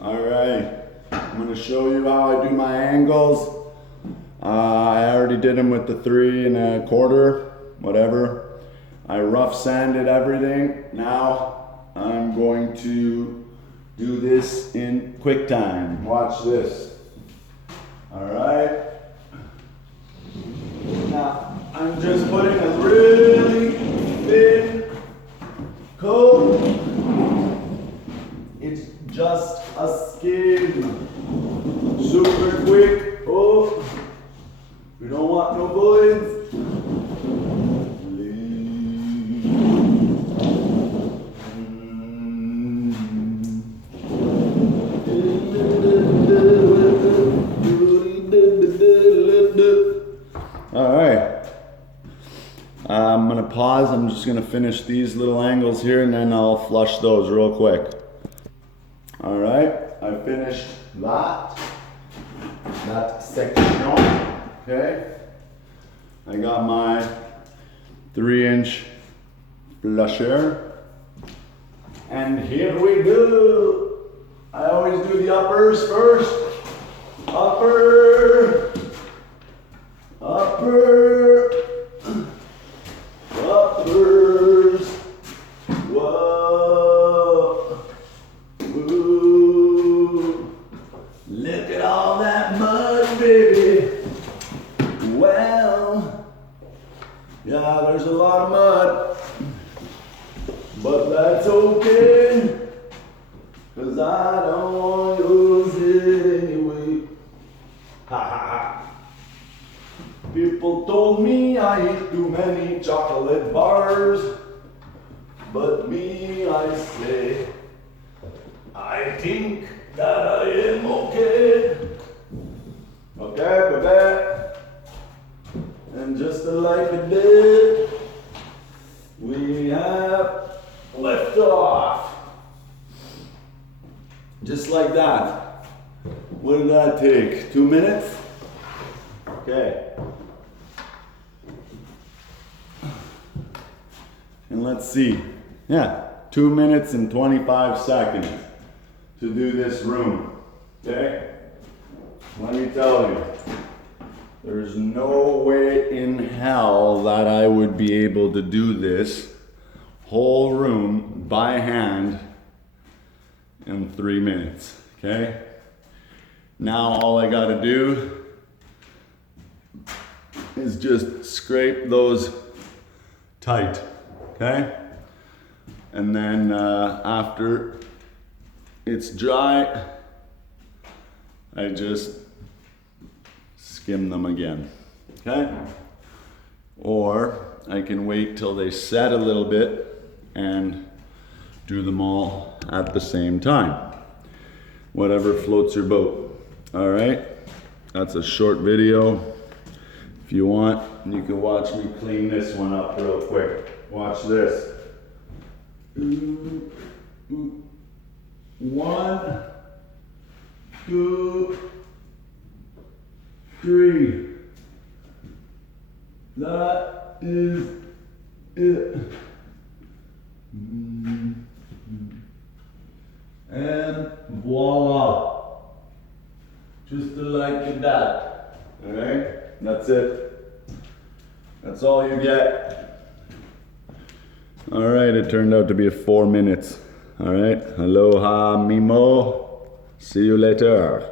All right, I'm gonna show you how I do my angles. I already did them with the 3 1/4, whatever. I rough sanded everything. Now I'm going to do this in quick time. Watch this. All right. Now I'm just putting a really thin coat. It's just a skin. Super quick. Oh, we don't want no voids. All right. I'm gonna pause. I'm just gonna finish these little angles here and then I'll flush those real quick. All right, I finished that section. Okay, I got my 3-inch flusher, and here we go. I always do the uppers first. Upper, uppers. Whoa, woo. Look at all that mud, baby. Well, yeah, there's a lot of mud, but that's okay, 'cause I don't want to use it anyway. Ha ha ha. People told me I eat too many chocolate bars, but me, I say, I think that I am okay. Okay, baby. And just like it did, we have lift off. Just like that. What did that take? 2 minutes? Okay. And let's see. Yeah, 2 minutes and 25 seconds to do this room. Okay? Let me tell you, there's no way in hell that I would be able to do this whole room by hand in 3 minutes. Okay? Now all I gotta do is just scrape those tight. Okay? And then after it's dry, I just skim them again. Okay? Or I can wait till they set a little bit and do them all at the same time. Whatever floats your boat. All right? That's a short video. If you want, you can watch me clean this one up real quick. Watch this. 1, 2, 3. That is it. And voila. Just like that. Alright? That's it. That's all you get. All right, it turned out to be 4 minutes. All right, aloha mimo. See you later.